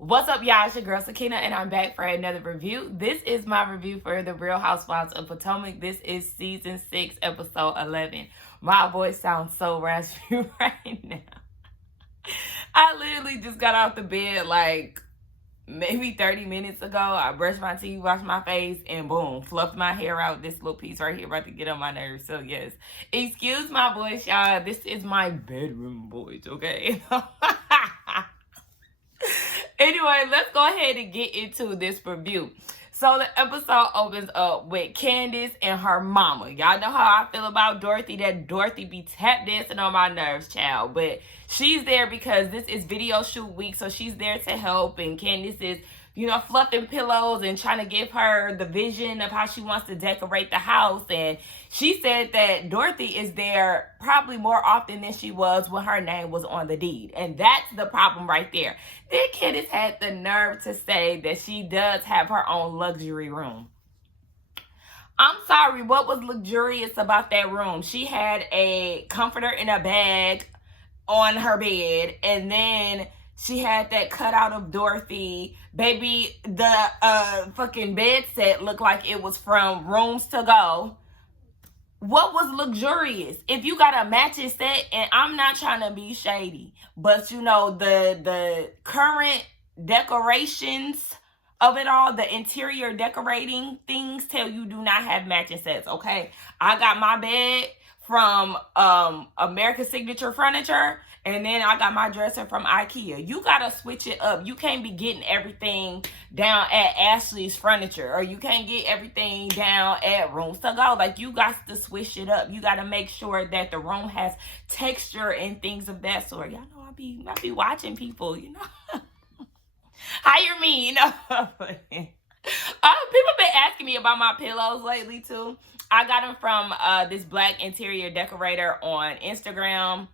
What's up, y'all? It's your girl Sakina, and I'm back for another review. This is my review for The Real Housewives of Potomac. This is season 6, episode 11. My voice sounds so raspy right now. I literally just got out the bed like maybe 30 minutes ago. I brushed my teeth, washed my face, and boom, fluffed my hair out. This little piece right here about to get on my nerves. So yes, excuse my voice, y'all. This is my bedroom voice, okay? Anyway, let's go ahead and get into this review. So the episode opens up with Candace and her mama. Y'all know how I feel about Dorothy, that Dorothy be tap dancing on my nerves, child. But she's there because this is video shoot week, so she's there to help. And Candace is, fluffing pillows and trying to give her the vision of how she wants to decorate the house. And she said that Dorothy is there probably more often than she was when her name was on the deed. And that's the problem right there. Then Candace had the nerve to say that she does have her own luxury room. I'm sorry, what was luxurious about that room? She had a comforter in a bag on her bed, and then she had that cutout of Dorothy. Baby, the fucking bed set looked like it was from Rooms to Go. What was luxurious? If you got a matching set, and I'm not trying to be shady, but the current decorations of it all, the interior decorating things tell you do not have matching sets, okay? I got my bed from American Signature Furniture, and then I got my dresser from IKEA. You gotta switch it up. You can't be getting everything down at Ashley's Furniture, or you can't get everything down at Rooms to Go. Like, you got to switch it up. You gotta make sure that the room has texture and things of that sort. Y'all know I be watching people, hire me, people been asking me about my pillows lately too. I got them from this black interior decorator on Instagram.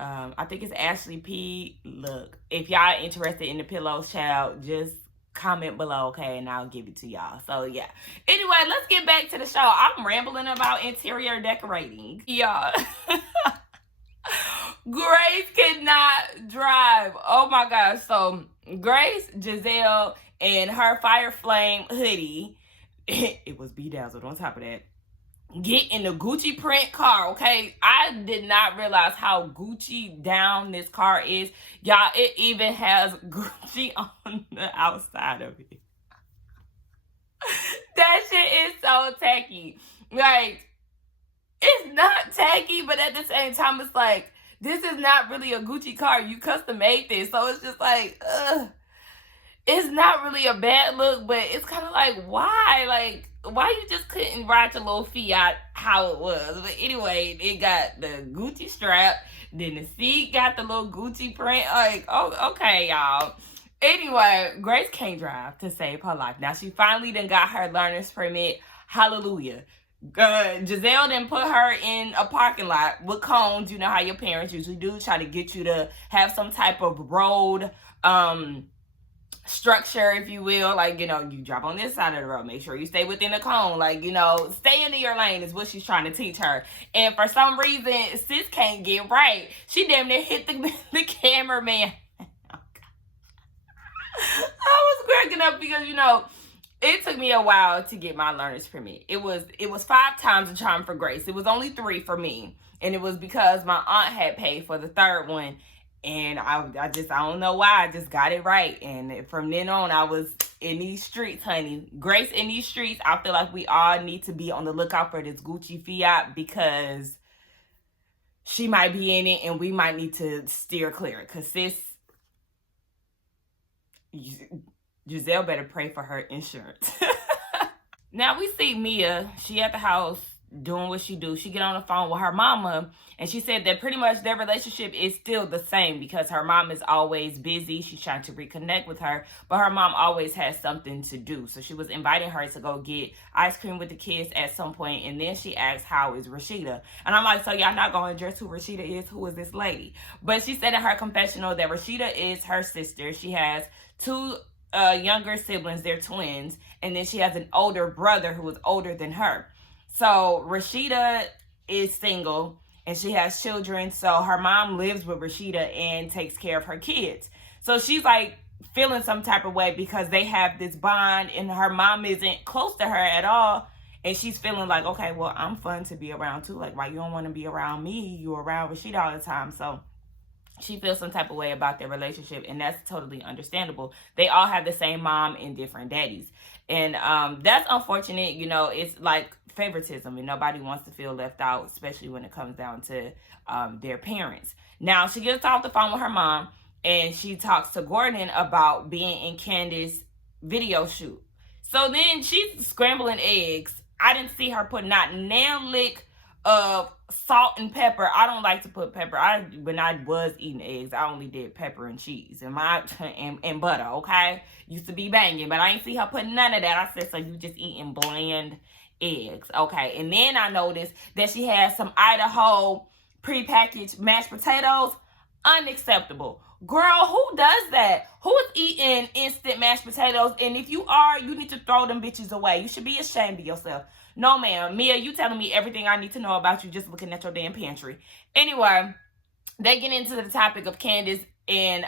I think it's Ashley P. Look, if y'all interested in the pillows, child, just comment below, okay, and I'll give it to y'all. So yeah. Anyway, let's get back to the show. I'm rambling about interior decorating, y'all. Grace cannot drive. Oh my gosh. So Grace, Giselle, and her Fire Flame hoodie, it was bedazzled on top of that, get in the Gucci print car, okay? I did not realize how Gucci down this car is. Y'all, it even has Gucci on the outside of it. That shit is so tacky. Like, it's not tacky, but at the same time, it's like, this is not really a Gucci car. You custom made this. So it's just like, it's not really a bad look, but it's kind of like, why? Like, why you just couldn't ride your little Fiat how it was? But anyway, it got the Gucci strap. Then the seat got the little Gucci print. Like, oh, okay, y'all. Anyway, Grace can't drive to save her life. Now, she finally done got her learner's permit. Hallelujah. Giselle then put her in a parking lot with cones. You know how your parents usually do, try to get you to have some type of road structure, if you will. Like, you drop on this side of the road, make sure you stay within the cone. Like, stay into your lane is what she's trying to teach her. And for some reason, sis can't get right. She damn near hit the cameraman. I was cracking up because, it took me a while to get my learner's permit. It was 5 times the charm for Grace. It was only 3 for me. And it was because my aunt had paid for the 3rd one. And I don't know why. I just got it right. And from then on, I was in these streets, honey. Grace in these streets. I feel like we all need to be on the lookout for this Gucci Fiat, because she might be in it and we might need to steer clear. Because Giselle better pray for her insurance. Now we see Mia. She at the house doing what she do. She get on the phone with her mama, and she said that pretty much their relationship is still the same because her mom is always busy. She's trying to reconnect with her, but her mom always has something to do. So she was inviting her to go get ice cream with the kids at some point, and then she asked, how is Rashida? And I'm like, so y'all not going to address who Rashida is? Who is this lady? But she said in her confessional that Rashida is her sister. She has 2 younger siblings. They're twins, and then she has an older brother who is older than her. So Rashida is single and she has children. So her mom lives with Rashida and takes care of her kids. So she's like feeling some type of way because they have this bond and her mom isn't close to her at all. And she's feeling like, okay, well, I'm fun to be around too. Like, why you don't want to be around me? You around Rashida all the time. So she feels some type of way about their relationship, and that's totally understandable. They all have the same mom and different daddies. And that's unfortunate. You know, it's like favoritism, and nobody wants to feel left out, especially when it comes down to their parents. Now, she gets off the phone with her mom, and she talks to Gordon about being in Candace's video shoot. So then she's scrambling eggs. I didn't see her put not nan lick of salt and pepper. I don't like to put pepper. When I was eating eggs, I only did pepper and cheese and butter, okay? Used to be banging, but I ain't see her put none of that. I said, so you just eating bland eggs, okay? And then I noticed that she had some Idaho prepackaged mashed potatoes. Unacceptable. Girl, who does that? Who is eating instant mashed potatoes? And if you are, you need to throw them bitches away. You should be ashamed of yourself. No, ma'am. Mia, you telling me everything I need to know about you just looking at your damn pantry. Anyway, they get into the topic of Candace and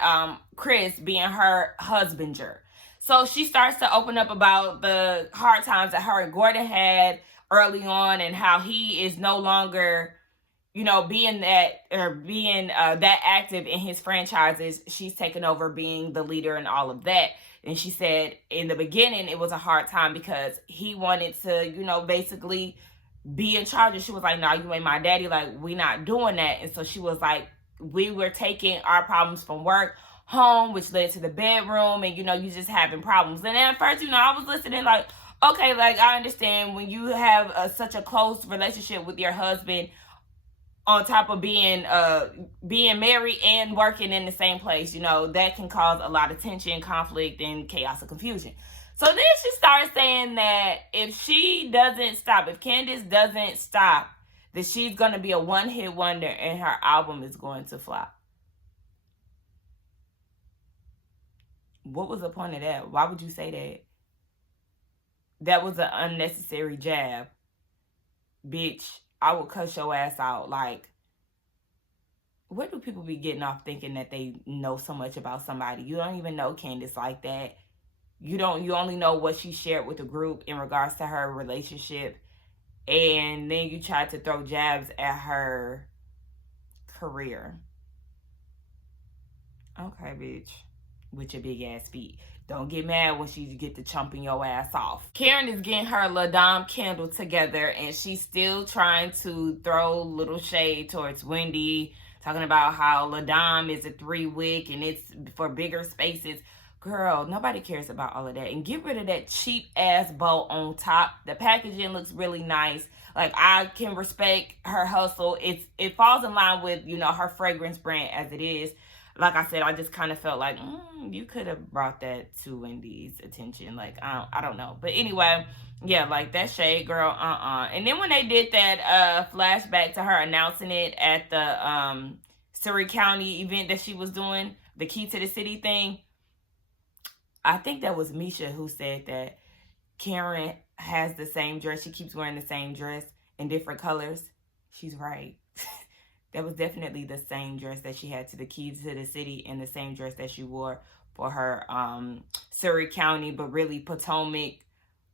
Chris being her husbander. So she starts to open up about the hard times that her and Gordon had early on and how he is no longer, you know, being that active in his franchises. She's taken over being the leader and all of that. And she said in the beginning, it was a hard time because he wanted to, you know, basically be in charge. And she was like, no, you ain't my daddy. Like, we not doing that. And so she was like, we were taking our problems from work home, which led to the bedroom. And, you know, you just having problems. And at first, you know, I was listening like, okay, like, I understand when you have such a close relationship with your husband, on top of being married and working in the same place, you know, that can cause a lot of tension, conflict, and chaos and confusion. So then she starts saying that if she doesn't stop, if Candace doesn't stop, that she's going to be a one-hit wonder and her album is going to flop. What was the point of that? Why would you say that? That was an unnecessary jab. Bitch, I will cuss your ass out. Like, where do people be getting off thinking that they know so much about somebody? You don't even know Candace like that. You only know what she shared with the group in regards to her relationship. And then you try to throw jabs at her career. Okay, bitch. With your big ass feet. Don't get mad when she get to chumping your ass off. Karen is getting her LaDame candle together, and she's still trying to throw little shade towards Wendy, talking about how LaDame is a 3-wick and it's for bigger spaces. Girl, nobody cares about all of that. And get rid of that cheap ass bow on top. The packaging looks really nice. Like, I can respect her hustle. It falls in line with, you know, her fragrance brand as it is. Like I said, I just kind of felt like, you could have brought that to Wendy's attention. Like, I don't know. But anyway, yeah, like that shade, girl, And then when they did that flashback to her announcing it at the Surrey County event that she was doing, the Key to the City thing, I think that was Misha who said that Karen has the same dress. She keeps wearing the same dress in different colors. She's right. That was definitely the same dress that she had to the Keys to the City and the same dress that she wore for her Surrey County, but really Potomac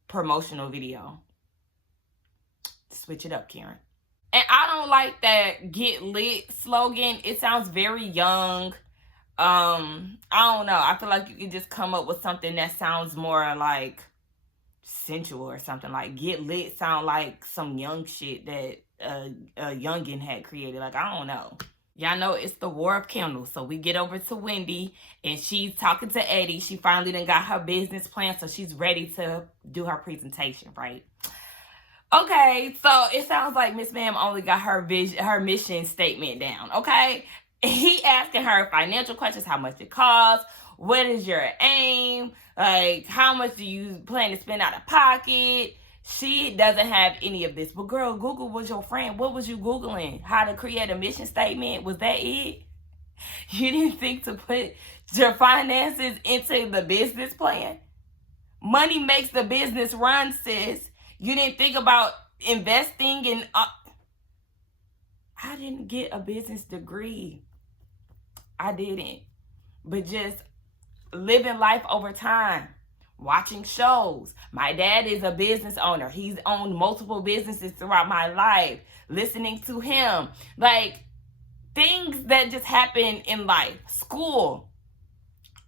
promotional video. Switch it up, Karen. And I don't like that get lit slogan. It sounds very young. I don't know. I feel like you could just come up with something that sounds more like sensual or something. Like get lit sound like some young shit that a youngin had created. Like, I don't know. Y'all know it's the war of candles. So we get over to Wendy and she's talking to Eddie. She finally done got her business plan, so she's ready to do her presentation, right? Okay, so it sounds like Miss Ma'am only got her mission statement down, okay? He asking her financial questions, how much it costs, what is your aim, like how much do you plan to spend out of pocket? She doesn't have any of this. But girl, Google was your friend. What was you Googling? How to create a mission statement? Was that it? You didn't think to put your finances into the business plan? Money makes the business run, sis. You didn't think about investing in... I didn't get a business degree. I didn't. But just living life over time, watching shows. My dad is a business owner. He's owned multiple businesses throughout my life. Listening to him. Like, things that just happen in life. School.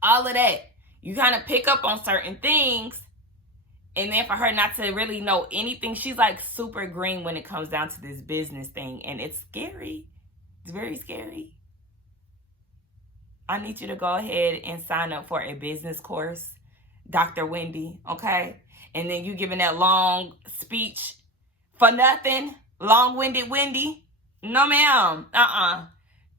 All of that. You kind of pick up on certain things. And then for her not to really know anything, she's like super green when it comes down to this business thing. And it's scary. It's very scary. I need you to go ahead and sign up for a business course, Dr. Wendy, okay? And then you giving that long speech for nothing, long-winded Wendy. No, ma'am.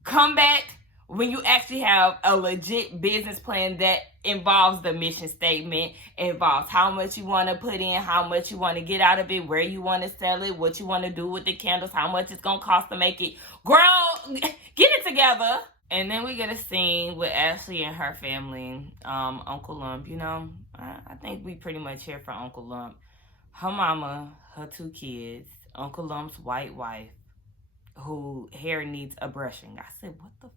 Come back when you actually have a legit business plan that involves the mission statement, involves how much you want to put in, how much you want to get out of it, where you want to sell it, what you want to do with the candles, how much it's going to cost to make it. Girl, get it together. And then we get a scene with Ashley and her family, Uncle Lump. You know, I think we pretty much here for Uncle Lump. Her mama, her 2 kids, Uncle Lump's white wife, who hair needs a brushing. I said, what the?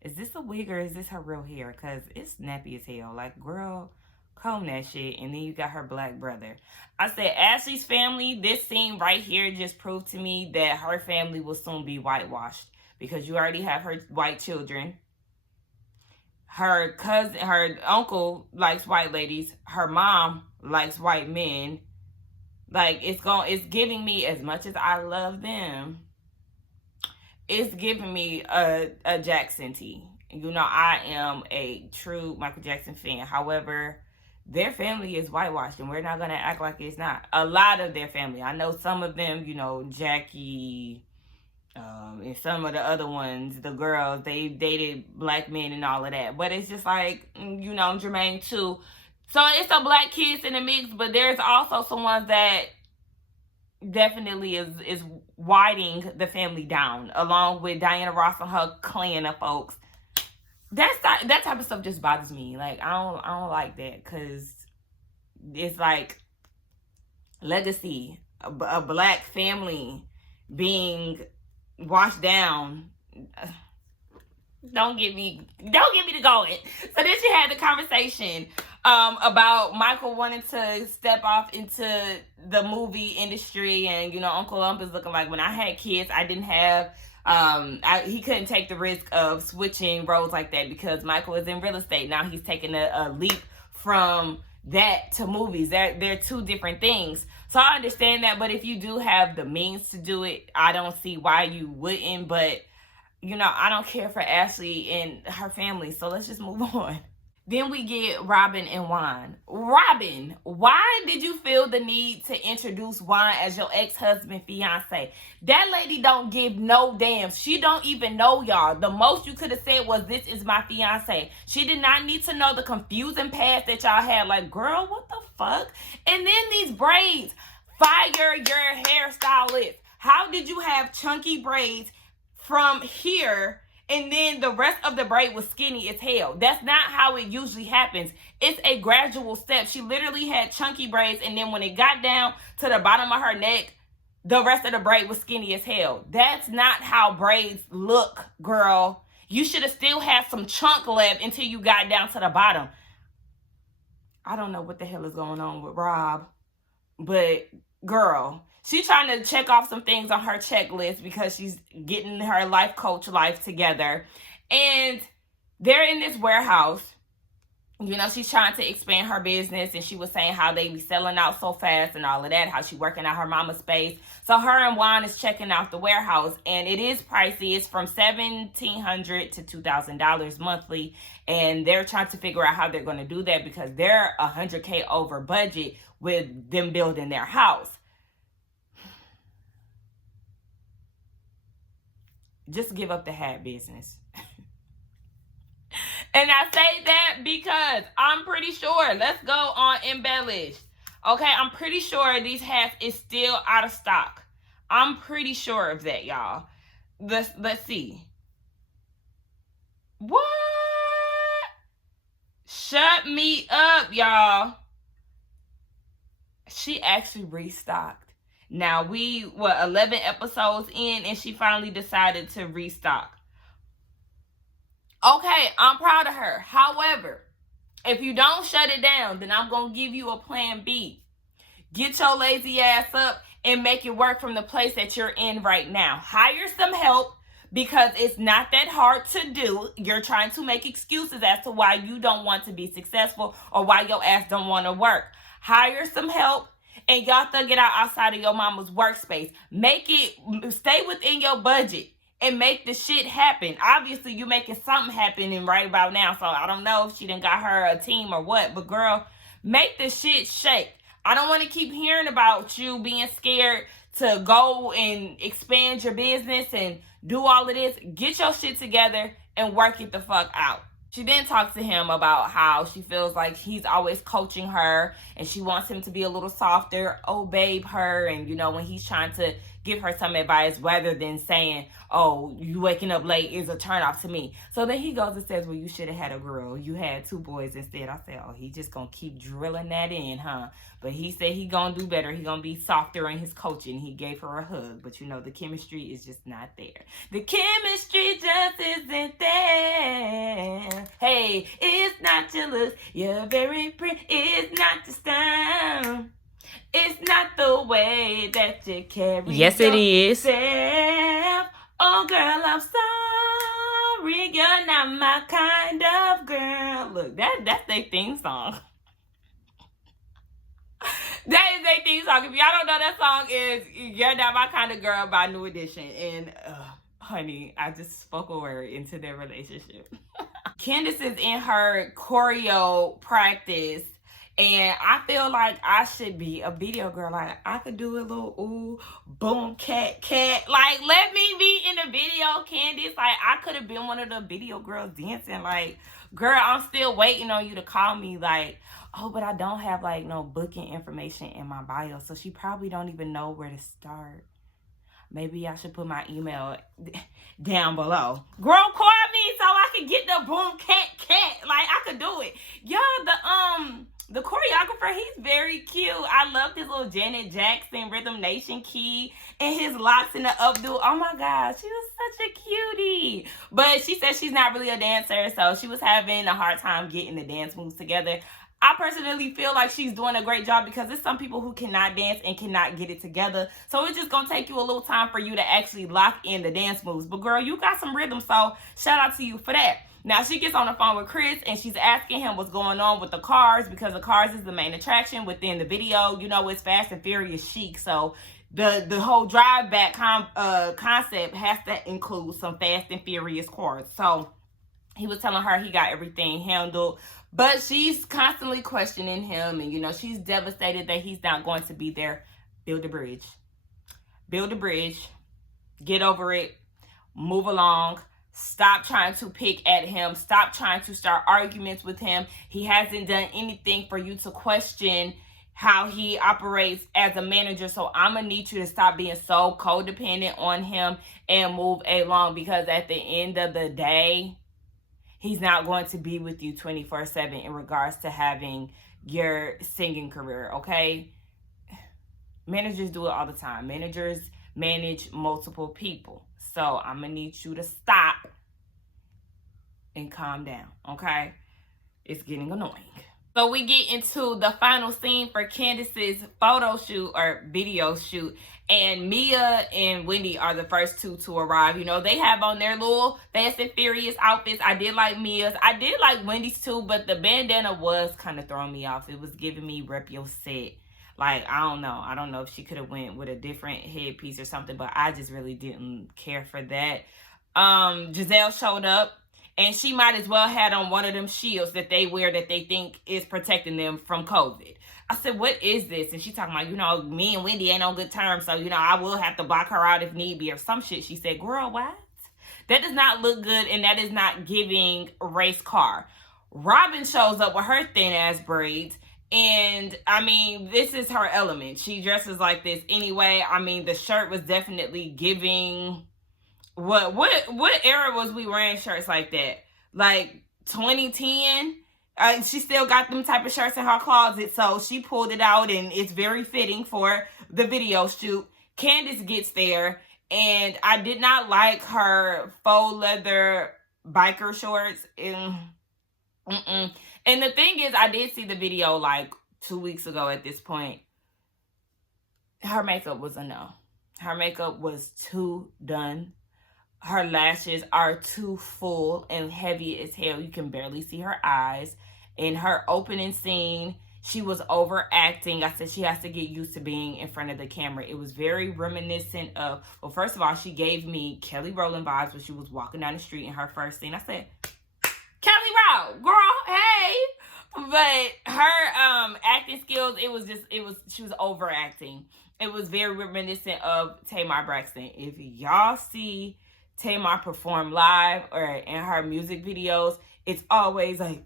Is this a wig or is this her real hair? Because it's snappy as hell. Like, girl, comb that shit. And then you got her black brother. I said, Ashley's family, this scene right here just proved to me that her family will soon be whitewashed. Because you already have her white children. Her cousin, her uncle likes white ladies. Her mom likes white men. Like, it's giving me, as much as I love them, it's giving me a Jackson tea. You know, I am a true Michael Jackson fan. However, their family is whitewashed, and we're not going to act like it's not. A lot of their family. I know some of them, you know, Jackie, and some of the other ones, the girls, they dated black men and all of that. But it's just like, you know, Jermaine too. So it's some black kids in the mix, but there's also some ones that definitely is whiting the family down, along with Diana Ross and her clan of folks. That type of stuff just bothers me. Like, I don't like that, because it's like legacy, a black family being washed down. Don't get me to going. So then she had the conversation about Michael wanting to step off into the movie industry, and you know, Uncle Lump is looking like, when I had kids, I didn't have he couldn't take the risk of switching roles like that, because Michael is in real estate. Now he's taking a leap from that to movies. They're 2 different things. So I understand that, but if you do have the means to do it, I don't see why you wouldn't. But you know, I don't care for Ashley and her family, so let's just move on. Then we get Robin and Juan. Robin, why did you feel the need to introduce Juan as your ex-husband, fiance? That lady don't give no damn. She don't even know y'all. The most you could have said was, this is my fiance. She did not need to know the confusing past that y'all had. Like, girl, what the fuck? And then these braids. Fire your hairstylist. How did you have chunky braids from here, and then the rest of the braid was skinny as hell? That's not how it usually happens. It's a gradual step. She literally had chunky braids, and then when it got down to the bottom of her neck, the rest of the braid was skinny as hell. That's not how braids look, girl. You should have still had some chunk left until you got down to the bottom. I don't know what the hell is going on with Rob, but girl, she's trying to check off some things on her checklist because she's getting her life coach life together. And they're in this warehouse. You know, she's trying to expand her business, and she was saying how they be selling out so fast and all of that, how she working out her mama's space. So her and Juan is checking out the warehouse, and it is pricey. It's from $1,700 to $2,000 monthly, and they're trying to figure out how they're going to do that, because they're $100K over budget with them building their house. Just give up the hat business. And I say that because I'm pretty sure, let's go on Embellish. Okay, I'm pretty sure these hats is still out of stock. I'm pretty sure of that, y'all. Let's see. What? Shut me up, y'all. She actually restocked. Now, 11 episodes in, and she finally decided to restock. Okay, I'm proud of her. However, If you don't shut it down, then I'm going to give you a plan B. Get your lazy ass up and make it work from the place that you're in right now. Hire some help because it's not that hard to do. You're trying to make excuses as to why you don't want to be successful or why your ass don't want to work. Hire some help and y'all thug it out outside of your mama's workspace. Stay within your budget and make the shit happen. Obviously, you making something happen right about now. So I don't know if she done got her a team or what. But girl, make the shit shake. I don't want to keep hearing about you being scared to go and expand your business and do all of this. Get your shit together and work it the fuck out. She then talks to him about how she feels like he's always coaching her and she wants him to be a little softer, babe her. And, when he's trying to give her some advice rather than saying, oh, you waking up late is a turnoff to me. So then he goes and says, well, you should have had a girl. You had 2 boys instead. I said, oh, he just going to keep drilling that in, huh? But he said he going to do better. He going to be softer in his coaching. He gave her a hug. But, the chemistry is just not there. The chemistry just isn't there. Hey, it's not your looks. You're very pretty. It's not your style. It's not the way that you carry Yes, it is. yourself. Oh, girl, I'm sorry. You're not my kind of girl. Look, that's their theme song. That is their theme song. If y'all don't know, that song is You're Not My Kind of Girl by New Edition. And, honey, I just spoke a word into their relationship. Candace is in her choreo practice. And I feel like I should be a video girl. Like, I could do a little, ooh, boom, cat. Like, let me be in the video, Candace. Like, I could have been one of the video girls dancing. Like, girl, I'm still waiting on you to call me. Like, oh, but I don't have, like, no booking information in my bio. So she probably don't even know where to start. Maybe I should put my email down below. Girl, call me so I can get the boom, cat. Like, I could do it. Y'all, the choreographer, he's very cute. I love his little Janet Jackson Rhythm Nation key and his locks in the updo. Oh my gosh, she was such a cutie. But she said she's not really a dancer, so she was having a hard time getting the dance moves together. I personally feel like she's doing a great job because there's some people who cannot dance and cannot get it together. So it's just going to take you a little time for you to actually lock in the dance moves. But girl, you got some rhythm, so shout out to you for that. Now, she gets on the phone with Chris, and she's asking him what's going on with the cars because the cars is the main attraction within the video. It's Fast and Furious chic, so the whole drive back concept has to include some Fast and Furious cars. So he was telling her he got everything handled, but she's constantly questioning him, and she's devastated that he's not going to be there. Build a bridge. Get over it. Move along. Stop trying to pick at him. Stop trying to start arguments with him. He hasn't done anything for you to question how he operates as a manager. So I'm going to need you to stop being so codependent on him and move along, because at the end of the day, he's not going to be with you 24/7 in regards to having your singing career, okay? Managers do it all the time. Managers manage multiple people. So I'm going to need you to stop and calm down, okay? It's getting annoying. So we get into the final scene for Candace's photo shoot or video shoot. And Mia and Wendy are the first 2 to arrive. They have on their little Fast and Furious outfits. I did like Mia's. I did like Wendy's too, but the bandana was kind of throwing me off. It was giving me Rep Your Set. Like, I don't know. I don't know if she could have went with a different headpiece or something, but I just really didn't care for that. Giselle showed up, and she might as well had on one of them shields that they wear that they think is protecting them from COVID. I said, what is this? And she talking about, me and Wendy ain't on good terms, so, I will have to block her out if need be or some shit. She said, girl, what? That does not look good, and that is not giving race car. Robin shows up with her thin-ass braids. And this is her element. She dresses like this anyway. The shirt was definitely giving. What era was we wearing shirts like that? Like 2010. She still got them type of shirts in her closet, so she pulled it out, and it's very fitting for the video shoot. Candace gets there, and I did not like her faux leather biker shorts. And the thing is, I did see the video like 2 weeks ago at this point. Her makeup was a no. Her makeup was too done. Her lashes are too full and heavy as hell. You can barely see her eyes. In her opening scene, she was overacting. I said she has to get used to being in front of the camera. It was very reminiscent of, well, first of all, she gave me Kelly Rowland vibes when she was walking down the street in her first scene. I said, Kelly Row, girl, hey. But her acting skills, she was overacting. It was very reminiscent of Tamar Braxton. If y'all see Tamar perform live or in her music videos, it's always like,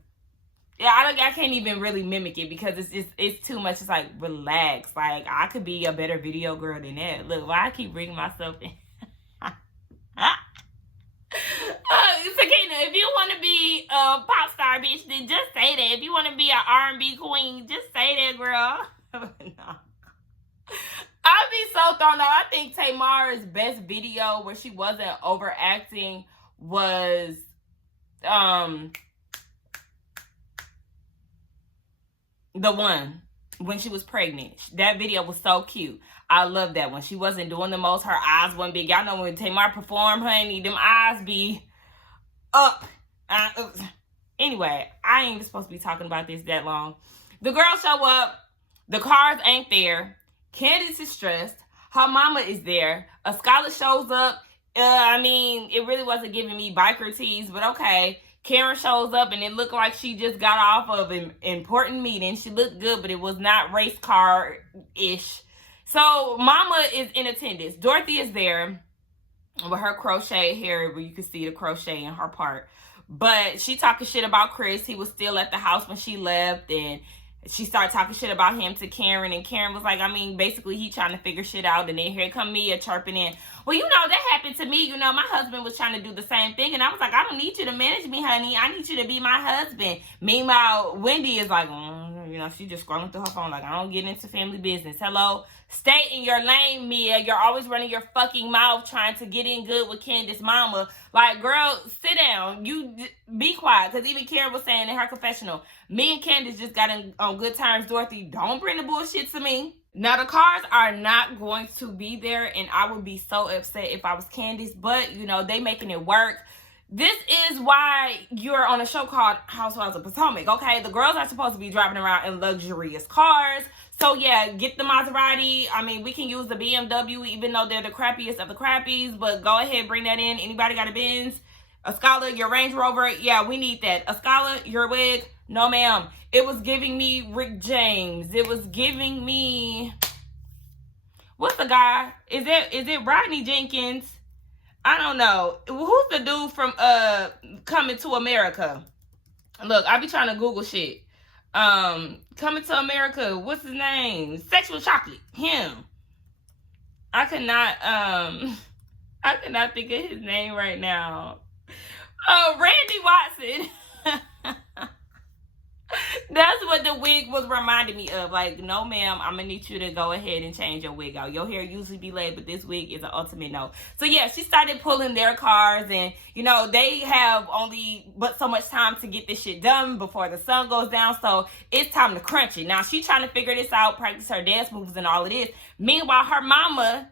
yeah, I can't even really mimic it because it's too much. It's like, relax. Like, I could be a better video girl than that. Look, why I keep bringing myself in. Sakina, if you want to be a pop star, bitch, then just say that. If you want to be an R&B queen, just say that, girl. No. I'd be so thrown out. I think Tamar's best video where she wasn't overacting was the one when she was pregnant. That video was so cute. I love that one. She wasn't doing the most. Her eyes weren't big. Y'all know when Tamar perform, honey, them eyes be up. Anyway, I ain't even supposed to be talking about this that long. The girls show up. The cars ain't there. Candace is stressed. Her mama is there. A scholar shows up. I mean, it really wasn't giving me biker tease, but okay. Karen shows up and it looked like she just got off of an important meeting. She looked good, but it was not race car-ish. So mama is in attendance. Dorothy is there with her crochet hair where you can see the crochet in her part. But she talking shit about Chris. He was still at the house when she left, and she started talking shit about him to Karen, and Karen was like, I mean, basically he trying to figure shit out, and then here come Mia chirping in. Well, you know, that happened to me. You know, my husband was trying to do the same thing, and I was like, I don't need you to manage me, honey. I need you to be my husband. Meanwhile, Wendy is like, you know, she just scrolling through her phone like, I don't get into family business. Hello? Stay in your lane, Mia. You're always running your fucking mouth trying to get in good with Candace's mama. Like, girl, sit down. You be quiet. Because even Karen was saying in her confessional, me and Candace just got on good terms. Dorothy, don't bring the bullshit to me. Now, the cars are not going to be there, and I would be so upset if I was Candace. But, you know, they making it work. This is why you're on a show called Housewives of Potomac, okay? The girls are supposed to be driving around in luxurious cars. So, yeah, get the Maserati. I mean, we can use the BMW, even though they're the crappiest of the crappies. But go ahead, bring that in. Anybody got a Benz? A Scala, your Range Rover? Yeah, we need that. A Scala, your wig? No, ma'am. It was giving me Rick James. It was giving me... What's the guy? Is it Rodney Jenkins? I don't know. Who's the dude from Coming to America? Look, I be trying to Google shit. Coming to America, what's his name? Sexual Chocolate. Him. I cannot think of his name right now. Oh, Randy Watson. That's what the wig was reminding me of. Like, no, ma'am, I'm going to need you to go ahead and change your wig out. Your hair usually be laid, but this wig is an ultimate no. So, yeah, she started pulling their cars, and, you know, they have only but so much time to get this shit done before the sun goes down. So, it's time to crunch it. Now, she's trying to figure this out, practice her dance moves and all of this. Meanwhile, her mama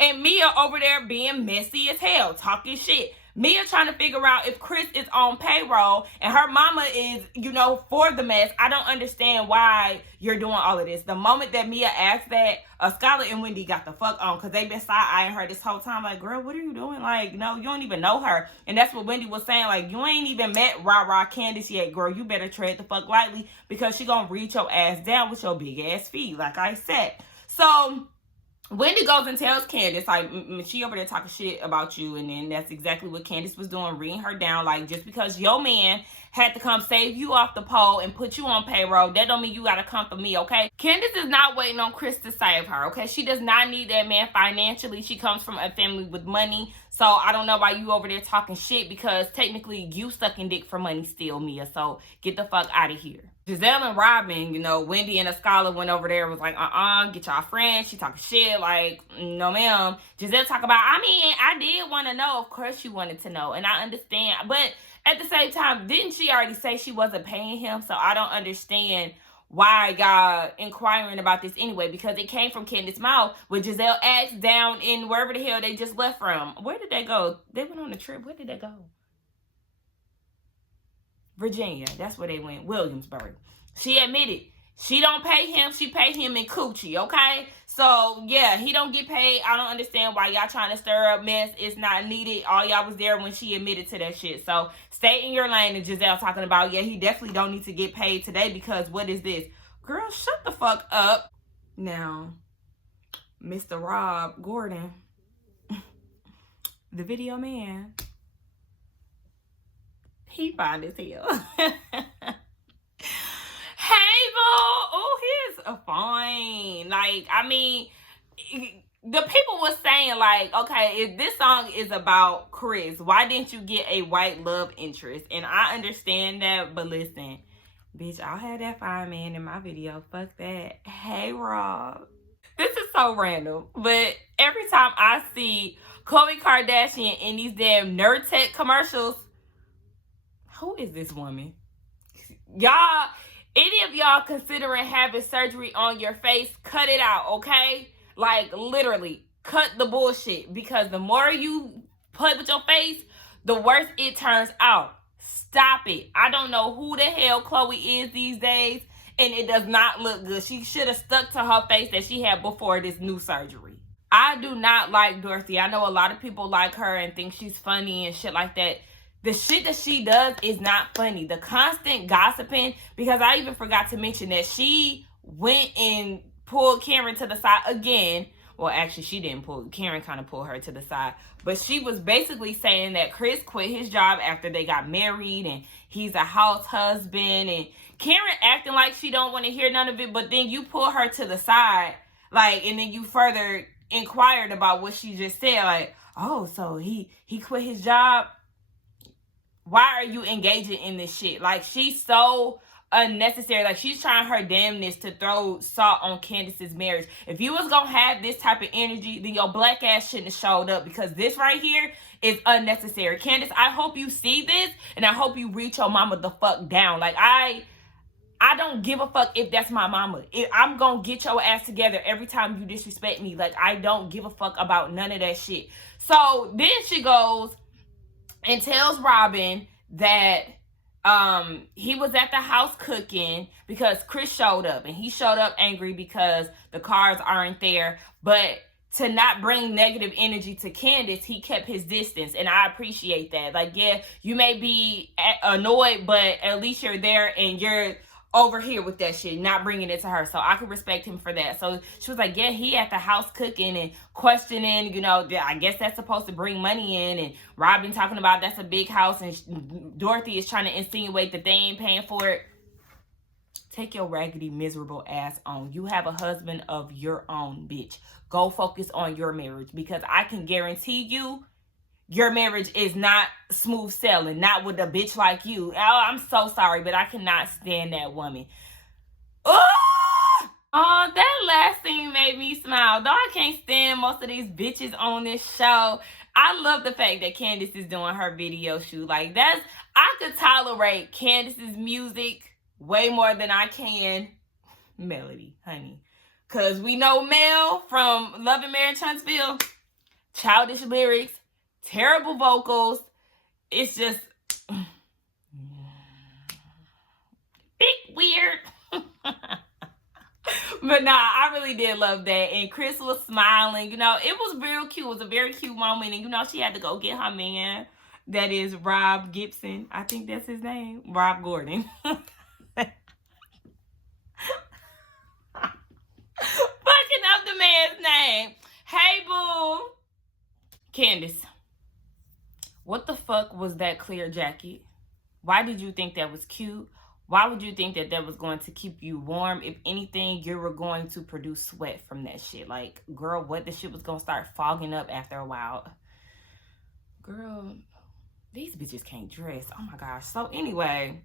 and Mia over there being messy as hell, talking shit. Mia trying to figure out if Chris is on payroll and her mama is, you know, for the mess. I don't understand why you're doing all of this. The moment that Mia asked that, Skylar and Wendy got the fuck on because they've been side-eyeing her this whole time. Like, girl, what are you doing? Like, no, you don't even know her. And that's what Wendy was saying. Like, you ain't even met Rah-Rah Candace yet, girl. You better tread the fuck lightly because she gonna reach your ass down with your big ass feet, like I said. So... Wendy goes and tells Candace, like, she over there talking shit about you, and then that's exactly what Candace was doing, reading her down, like, just because your man had to come save you off the pole and put you on payroll, that don't mean you gotta come for me, okay? Candace is not waiting on Chris to save her, okay? She does not need that man financially. She comes from a family with money, so I don't know why you over there talking shit, because technically you sucking dick for money still, Mia, so get the fuck out of here. Giselle and Robin, you know, Wendy and a scholar went over there and was like, get y'all friends. She talking shit like, no ma'am. Giselle talk about, I mean, I did want to know. Of course you wanted to know. And I understand. But at the same time, didn't she already say she wasn't paying him? So I don't understand why y'all inquiring about this anyway, because it came from Candace's mouth when Giselle asked down in wherever the hell they just left from. Where did they go? They went on a trip. Where did they go? Virginia. That's where they went. Williamsburg. She admitted she don't pay him. She pay him in coochie, okay? So, yeah, he don't get paid. I don't understand why y'all trying to stir up mess. It's not needed. All y'all was there when she admitted to that shit. So, stay in your lane. And Giselle talking about, yeah, he definitely don't need to get paid today because what is this? Girl, shut the fuck up. Now, Mr. Rob Gordon, the video man, he fine as hell. Hey, boo. Oh, he is fine. Like, I mean, the people was saying, like, okay, if this song is about Chris, why didn't you get a white love interest? And I understand that, but listen, bitch, I'll have that fine man in my video. Fuck that. Hey, Rob. This is so random, but every time I see Khloe Kardashian in these damn Nurtec commercials, who is this woman? Y'all, any of y'all considering having surgery on your face, cut it out, okay? Like, literally, cut the bullshit. Because the more you play with your face, the worse it turns out. Stop it. I don't know who the hell Khloe is these days, and it does not look good. She should have stuck to her face that she had before this new surgery. I do not like Dorothy. I know a lot of people like her and think she's funny and shit like that. The shit that she does is not funny. The constant gossiping, because I even forgot to mention that she went and pulled Karen to the side again. Well, actually, she didn't pull. Karen kind of pulled her to the side. But she was basically saying that Chris quit his job after they got married and he's a house husband. And Karen acting like she don't want to hear none of it. But then you pull her to the side, like, and then you further inquired about what she just said. Like, oh, so he quit his job? Why are you engaging in this shit? Like, she's so unnecessary. Like, she's trying her damnness to throw salt on Candace's marriage. If you was gonna have this type of energy, then your black ass shouldn't have showed up, because this right here is unnecessary. Candace, I hope you see this, and I hope you reach your mama the fuck down. Like, I don't give a fuck if that's my mama. I'm gonna get your ass together every time you disrespect me. Like, I don't give a fuck about none of that shit. So then she goes and tells Robin that he was at the house cooking because Chris showed up, and he showed up angry because the cars aren't there. But to not bring negative energy to Candace, he kept his distance, and I appreciate that. Like, yeah, you may be annoyed, but at least you're there and you're over here with that shit, not bringing it to her. So I could respect him for that. So she was like, yeah, he at the house cooking and questioning, you know, I guess that's supposed to bring money in. And Robin talking about that's a big house, and Dorothy is trying to insinuate that they ain't paying for it. Take your raggedy, miserable ass on. You have a husband of your own, bitch. Go focus on your marriage, because I can guarantee you your marriage is not smooth sailing, not with a bitch like you. Oh, I'm so sorry, but I cannot stand that woman. Oh, that last scene made me smile. Though I can't stand most of these bitches on this show, I love the fact that Candace is doing her video shoot. Like, I could tolerate Candace's music way more than I can Melody, honey. Because we know Mel from Love and Marriage Huntsville, childish lyrics, terrible vocals. It's just big weird. But nah, I really did love that. And Chris was smiling. You know, it was real cute. It was a very cute moment. And, you know, she had to go get her man. That is Rob Gibson. I think that's his name. Rob Gordon. Fucking up the man's name. Hey, boo. Candace, what the fuck was that clear jacket? Why did you think that was cute? Why would you think that that was going to keep you warm? If anything, you were going to produce sweat from that shit. Like, girl, what? The shit was going to start fogging up after a while. Girl, these bitches can't dress. Oh my gosh. So anyway,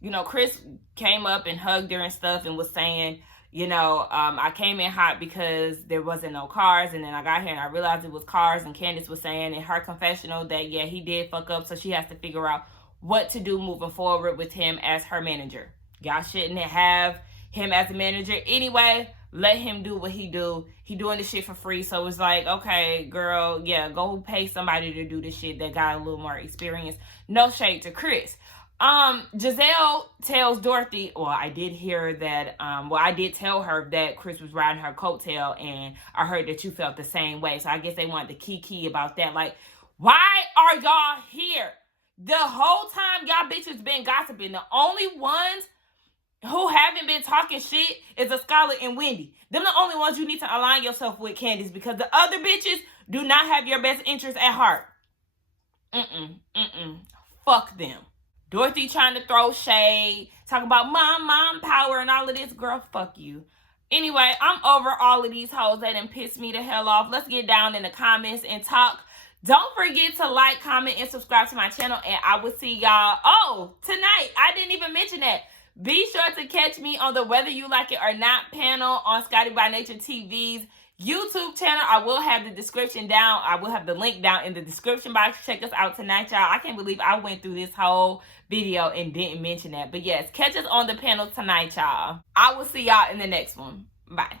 you know, Chris came up and hugged her and stuff and was saying, you know, I came in hot because there wasn't no cars, and then I got here and I realized it was cars, and Candace was saying in her confessional that, yeah, he did fuck up, so she has to figure out what to do moving forward with him as her manager. Y'all shouldn't have him as a manager anyway. Let him do what he do. He doing this shit for free, so it's like, okay, girl, yeah, go pay somebody to do this shit that got a little more experience. No shade to Chris. Giselle tells Dorothy, well, I did hear that, I did tell her that Chris was riding her coattail, and I heard that you felt the same way. So I guess they wanted the key about that. Like, why are y'all here? The whole time y'all bitches been gossiping. The only ones who haven't been talking shit is a Scarlett and Wendy. Them the only ones you need to align yourself with, Candace, because the other bitches do not have your best interests at heart. Fuck them. Dorothy trying to throw shade, talk about mom power and all of this. Girl, fuck you. Anyway, I'm over all of these hoes that done pissed me the hell off. Let's get down in the comments and talk. Don't forget to like, comment, and subscribe to my channel, and I will see y'all. Oh, tonight, I didn't even mention that. Be sure to catch me on the Whether You Like It or Not panel on Scotty by Nature TV's YouTube channel. I will have the description down. I will have the link down in the description box. Check us out tonight, y'all. I can't believe I went through this whole video and didn't mention that. But yes, catch us on the panel tonight, y'all. I will see y'all in the next one. Bye.